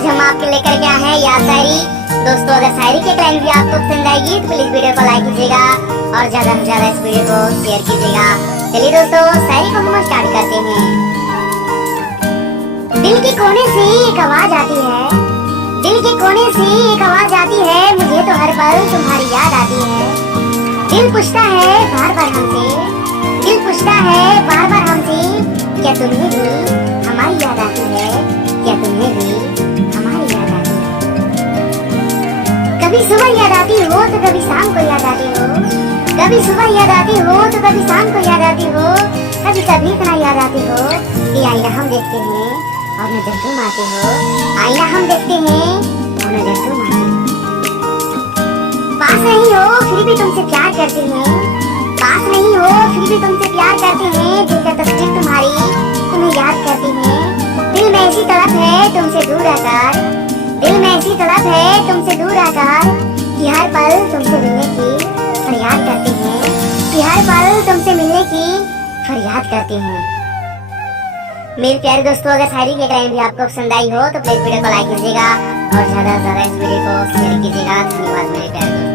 आज हम आपके लेकर के आए हैं याद शायरी। दोस्तों अगर शायरी की लाइन भी आपको पसंद आएगी तो प्लीज वीडियो को लाइक कीजिएगा और ज्यादा से ज्यादा इस वीडियो को शेयर कीजिएगा। चलिए दोस्तों शायरी को हम स्टार्ट करते हैं। दिल के कोने से एक आवाज आती है, दिल के कोने से एक आवाज आती है, मुझे तो हर पल तुम्हारी याद आती है। दिल पूछता है बार बार हमसे, दिल पूछता है बार बार हमसे, क्या तुम्हें भी हमारी याद आती है, क्या तुम्हें भी हमारी याद आती है। कभी सुबह याद आती हो तो कभी शाम को याद आती हो, कभी सुबह याद आती हो तो कभी शाम को याद आती हो, कभी कभी इतना याद आती हो कि आईना हम देखते हैं और नजर तुम आती हो, आईना हम देखते हैं और नजर तुम आती हो। पास नहीं हो फिर भी तुमसे प्यार करते हैं, पास नहीं हो फिर भी तुमसे प्यार करते हैं, देखकर तस्वीर तुम्हारी तुम्हें याद करते हैं। दिल में ऐसी तड़प है तुमसे दूर आकर, दिल में ऐसी तड़प है तुमसे दूर आकर, कि हर पल तुमसे मिलने की फरियाद करते हैं, कि हर पल तुमसे मिलने की फरियाद करते हैं। मेरे प्यारे दोस्तों अगर शायरी की लाइन भी आपको पसंद आई हो तो प्लीज वीडियो को लाइक कीजिएगा और ज्यादा से ज्यादा इस वीडियो को शेयर कीजिएगा। धन्यवाद मेरे प्यारे दोस्तों।